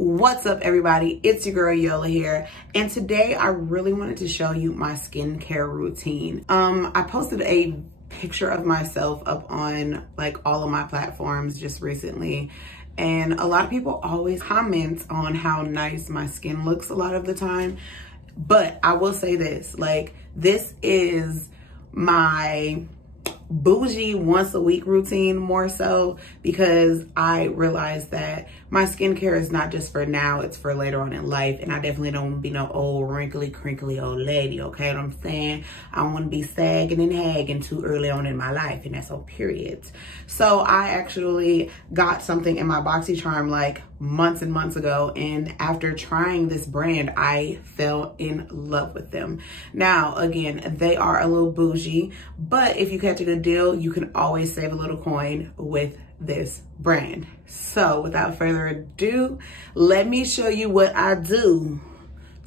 What's up, everybody? It's your girl Yola here, and today I really wanted to show you my skincare routine. I posted a picture of myself up on like all of my platforms just recently, and a lot of people always comment on how nice my skin looks a lot of the time. But I will say this, like, this is my bougie once a week routine, more so because I realized that my skincare is not just for now, it's for later on in life. And I definitely don't want to be no old wrinkly crinkly old lady, okay? What I'm saying, I don't want to be sagging and hagging too early on in my life, and that's on periods. So I actually got something in my BoxyCharm like months and months ago, and after trying this brand, I fell in love with them. Now again, they are a little bougie, but if you catch a good deal, you can always save a little coin with this brand. So without further ado, let me show you what I do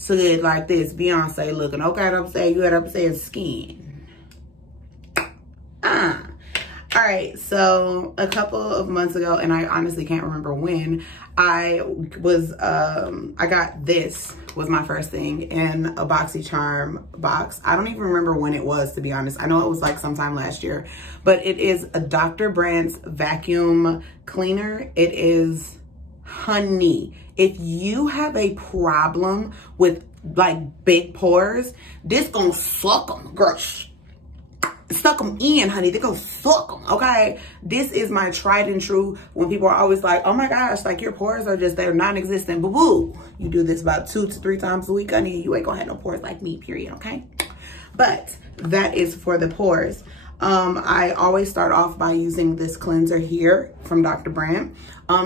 to get like this Beyonce looking. Okay, what I'm saying, you heard what I'm saying, skin. All right, so a couple of months ago, and I honestly can't remember when, I got this, was my first thing, in a BoxyCharm box. I don't even remember when it was, to be honest. I know it was like sometime last year, but it is a Dr.Brandt's vacuum cleaner. It is honey. If you have a problem with like big pores, this gonna suck them, girl. Suck them in, honey. They're gonna suck them, okay? This is my tried and true. When people are always like, oh my gosh, like your pores are just, they're non-existent. Boo-boo. You do this about 2 to 3 times a week, honey, you ain't gonna have no pores like me, period, okay? But that is for the pores. I always start off by using this cleanser here from Dr. Brandt.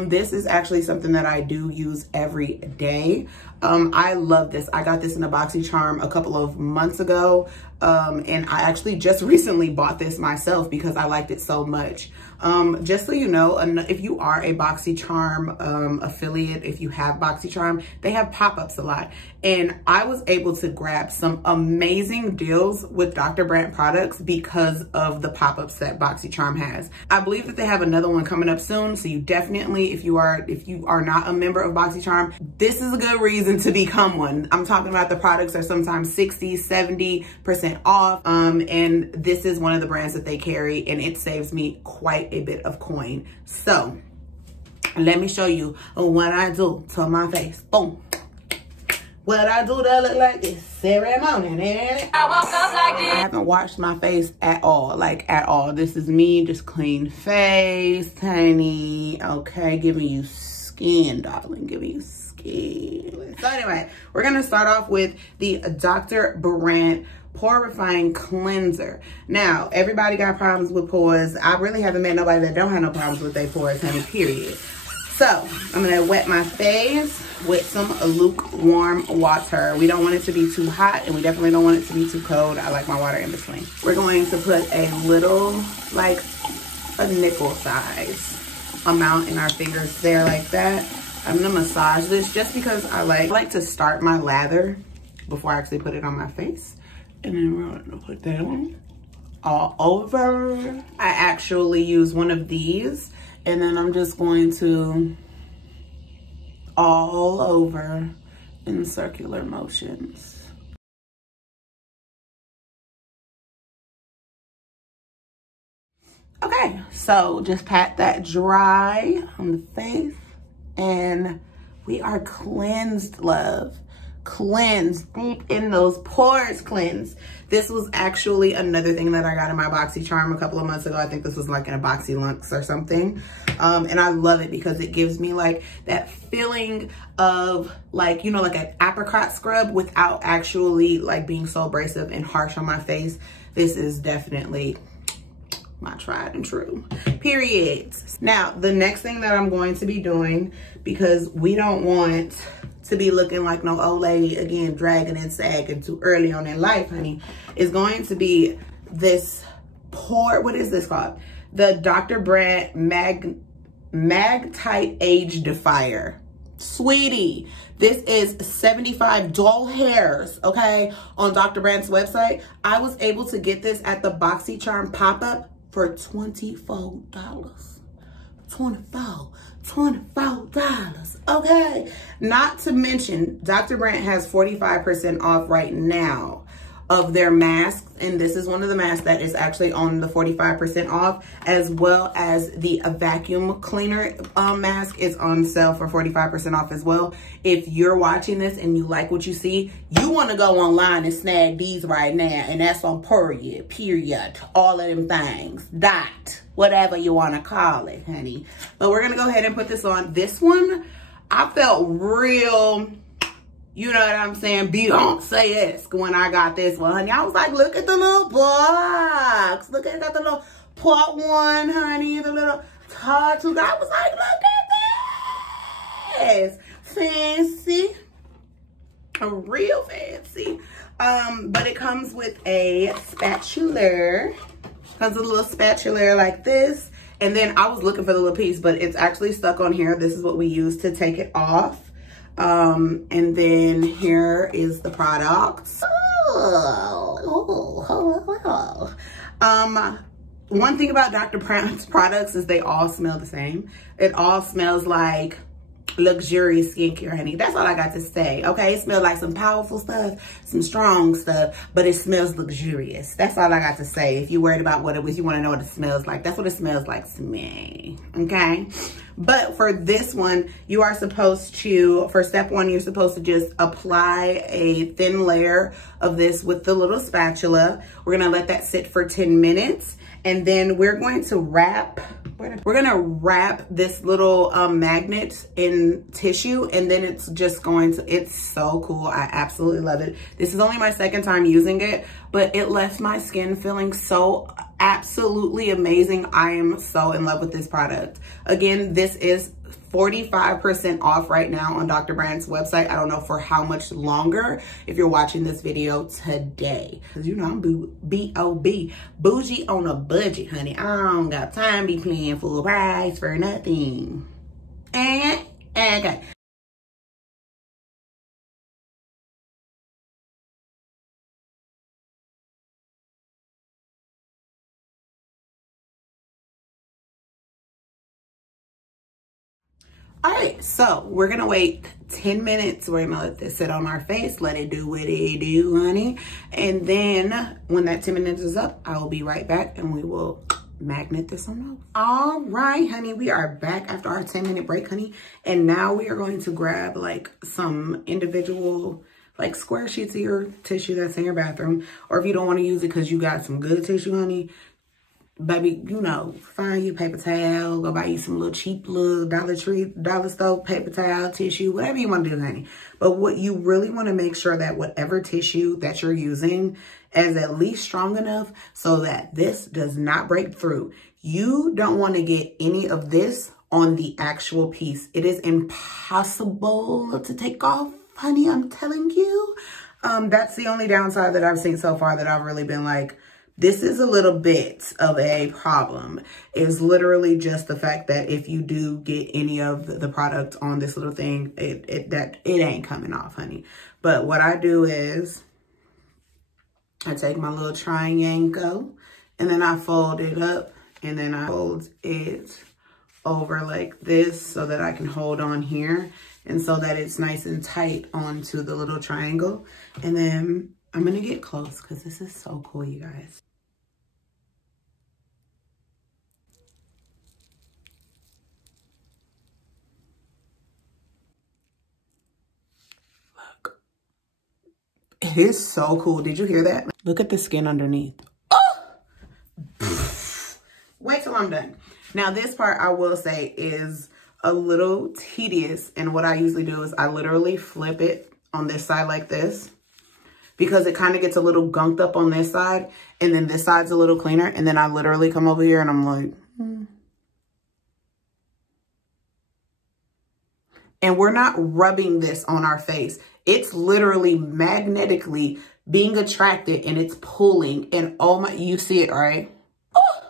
This is actually something that I do use every day. I love this. I got this in a BoxyCharm a couple of months ago. And I actually just recently bought this myself because I liked it so much. Just so you know, if you are a BoxyCharm affiliate, if you have BoxyCharm, they have pop-ups a lot. And I was able to grab some amazing deals with Dr. Brandt products because of the pop-ups that BoxyCharm has. I believe that they have another one coming up soon. So you definitely, if you are not a member of BoxyCharm, this is a good reason to become one. I'm talking about the products are sometimes 60, 70% off. And this is one of the brands that they carry, and it saves me quite a bit of coin. So let me show you what I do to my face. Boom. What I do that look like this ceremony. I woke up like this. I haven't washed my face at all, like at all. This is me, just clean face, honey. Okay, giving you skin, darling, giving you skin. So anyway, we're gonna start off with the Dr. Brandt Pore Cleanser. Now, everybody got problems with pores. I really haven't met nobody that don't have no problems with their pores, honey, period. So I'm gonna wet my face with some lukewarm water. We don't want it to be too hot, and we definitely don't want it to be too cold. I like my water in between. We're going to put a little, like a nickel size amount in our fingers there, like that. I'm gonna massage this just because I like to start my lather before I actually put it on my face. And then we're gonna put that on all over. I actually use one of these, and then I'm just going to all over in circular motions. Okay, so just pat that dry on the face, and we are cleansed, love. Cleansed, deep in those pores, cleansed. This was actually another thing that I got in my BoxyCharm a couple of months ago. I think this was like in a Boxy Lunks or something. And I love it because it gives me like that feeling of like, you know, like an apricot scrub without actually like being so abrasive and harsh on my face. This is definitely my tried and true, period. Now, the next thing that I'm going to be doing, because we don't want to be looking like no old lady, again, dragging and sagging too early on in life, honey, is going to be this what is this called? The Dr. Brandt Magnetight Age Defier. Sweetie, this is 75 doll hairs, okay, on Dr. Brandt's website. I was able to get this at the BoxyCharm pop-up for $24. $24, okay? Not to mention, Dr. Brandt has 45% off right now of their masks, and this is one of the masks that is actually on the 45% off, as well as the vacuum cleaner mask is on sale for 45% off as well. If you're watching this and you like what you see, you want to go online and snag these right now, and that's on period, all of them things, dot, whatever you want to call it, honey. But we're gonna go ahead and put this on. This one, I felt real, you know what I'm saying, Beyonce-esque when I got this one, honey. I was like, look at the little box. Look at the little part one, honey. The little tattoo. I was like, look at this. Fancy. Real fancy. But it comes with a spatula. Comes with a little spatula like this. And then I was looking for the little piece, but it's actually stuck on here. This is what we use to take it off. And then here is the product. One thing about Dr. Brandt's products is they all smell the same. It all smells like luxurious skincare, honey. That's all I got to say, okay? It smells like some powerful stuff, some strong stuff, but it smells luxurious. That's all I got to say. If you're worried about what it was, you want to know what it smells like. That's what it smells like to me, okay? But for this one, you are supposed to, for step one, you're supposed to just apply a thin layer of this with the little spatula. We're gonna let that sit for 10 minutes. And then we're going to wrap, this little magnet in tissue, and then it's just going to, it's so cool. I absolutely love it. This is only my second time using it, but it left my skin feeling so absolutely amazing. I am so in love with this product. Again, this is 45% off right now on Dr. Brandt's website. I don't know for how much longer if you're watching this video today. Because you know I'm B-O-B, bougie on a budget, honey. I don't got time to be paying full price for nothing. And okay. All right, so we're gonna wait 10 minutes. We're gonna let this sit on our face, let it do what it do, honey. And then when that 10 minutes is up, I will be right back and we will magnet this on over. All right, honey, we are back after our 10-minute break, honey. And now we are going to grab like some individual like square sheets of your tissue that's in your bathroom. Or if you don't wanna use it because you got some good tissue, honey, baby, you know, find your paper towel, go buy you some little cheap little dollar store paper towel, tissue, whatever you want to do, honey. But what you really want to make sure that whatever tissue that you're using is at least strong enough so that this does not break through. You don't want to get any of this on the actual piece. It is impossible to take off, honey, I'm telling you. That's the only downside that I've seen so far that I've really been like, this is a little bit of a problem. Is literally just the fact that if you do get any of the product on this little thing, it ain't coming off, honey. But what I do is I take my little triangle and then I fold it up and then I fold it over like this so that I can hold on here and so that it's nice and tight onto the little triangle. And then I'm gonna get close because this is so cool, you guys. It is so cool. Did you hear that? Look at the skin underneath. Oh! Wait till I'm done. Now this part I will say is a little tedious. And what I usually do is I literally flip it on this side like this, because it kind of gets a little gunked up on this side. And then this side's a little cleaner. And then I literally come over here and I'm like, And we're not rubbing this on our face. It's literally magnetically being attracted and it's pulling. And oh my, you see it, right? Oh,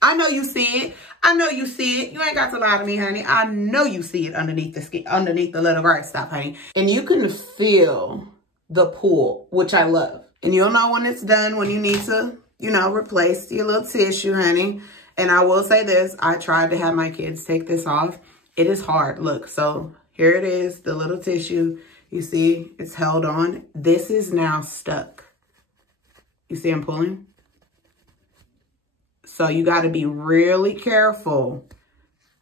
I know you see it. I know you see it. You ain't got to lie to me, honey. I know you see it underneath the skin, underneath the little right stop, honey. And you can feel the pull, which I love. And you'll know when it's done, when you need to, you know, replace your little tissue, honey. And I will say this, I tried to have my kids take this off it is hard. Look, so here it is, the little tissue. You see, it's held on. This is now stuck. You see I'm pulling? So you got to be really careful.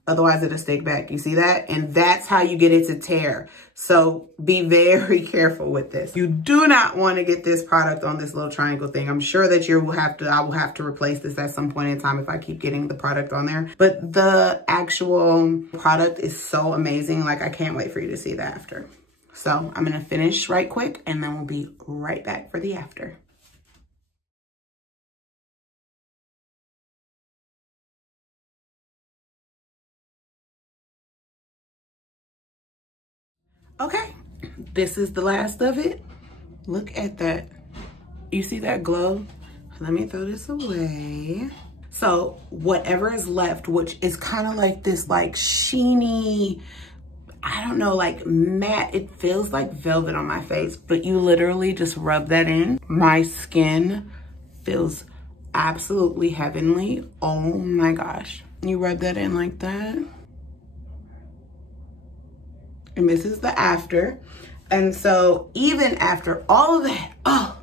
Otherwise it'll stick back. You see that? And that's how you get it to tear. So be very careful with this. You do not want to get this product on this little triangle thing. I'm sure that I will have to replace this at some point in time if I keep getting the product on there. But the actual product is so amazing. Like, I can't wait for you to see the after. So I'm going to finish right quick and then we'll be right back for the after. Okay, this is the last of it. Look at that. You see that glow? Let me throw this away. So whatever is left, which is kind of like this like sheeny, I don't know, like matte, it feels like velvet on my face, but you literally just rub that in. My skin feels absolutely heavenly. Oh my gosh. You rub that in like that. And this is the after. And so even after all of that, oh,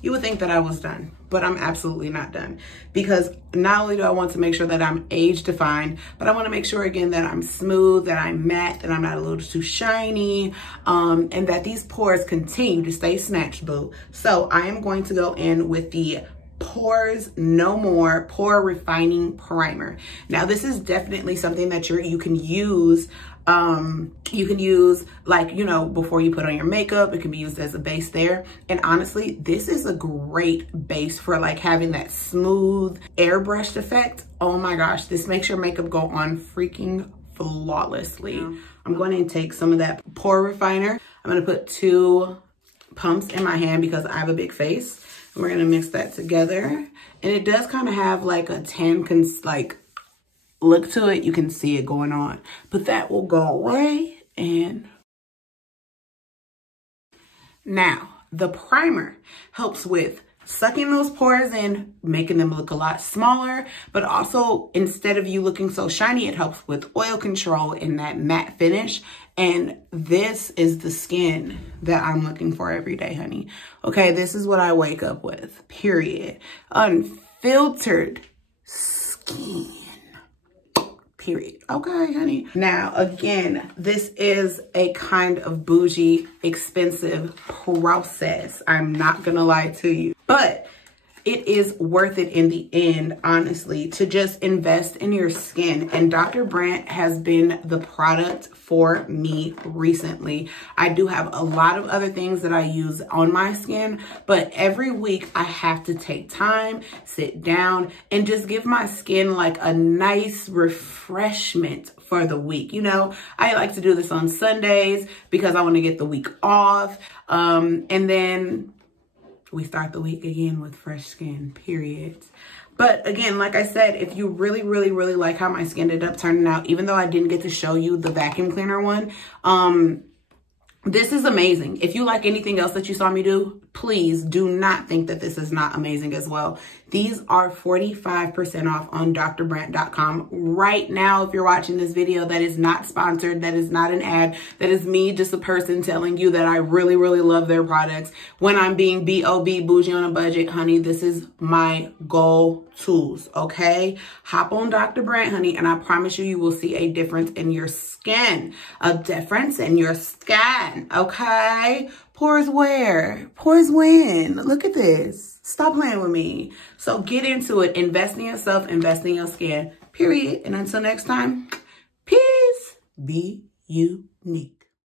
you would think that I was done, but I'm absolutely not done, because not only do I want to make sure that I'm age defined, but I want to make sure again that I'm smooth, that I'm matte, that I'm not a little too shiny, and that these pores continue to stay snatched, boo. So I am going to go in with the Pores No More Pore Refining Primer. Now this is definitely something that you can use. You can use, like, you know, before you put on your makeup. It can be used as a base there. And honestly, this is a great base for like having that smooth airbrushed effect. Oh my gosh, this makes your makeup go on freaking flawlessly. I'm going to take some of that pore refiner. I'm going to put 2 pumps in my hand because I have a big face. And we're going to mix that together. And it does kind of have like a tan, like, look to it. You can see it going on, but that will go away. And now the primer helps with sucking those pores in, making them look a lot smaller, but also instead of you looking so shiny, it helps with oil control and that matte finish. And this is the skin that I'm looking for every day, honey. Okay, this is what I wake up with, period. Unfiltered skin. Period. Okay, honey. Now, again, this is a kind of bougie, expensive process. I'm not gonna lie to you, but it is worth it in the end, honestly, to just invest in your skin. And Dr. Brandt has been the product for me recently. I do have a lot of other things that I use on my skin, but every week I have to take time, sit down, and just give my skin like a nice refreshment for the week. You know, I like to do this on Sundays because I want to get the week off. And then we start the week again with fresh skin, period. But again, like I said, if you really, really, really like how my skin ended up turning out, even though I didn't get to show you the vacuum cleaner one, this is amazing. If you like anything else that you saw me do, please do not think that this is not amazing as well. These are 45% off on drbrandt.com right now. If you're watching this video, that is not sponsored. That is not an ad. That is me, just a person telling you that I really, really love their products. When I'm being B.O.B. bougie on a budget, honey, this is my goal tools, okay? Hop on Dr. Brandt, honey, and I promise you, you will see a difference in your skin. A difference in your skin, okay? Pores where? Pores when? Look at this. Stop playing with me. So get into it. Invest in yourself. Invest in your skin. Period. And until next time, peace. Be unique.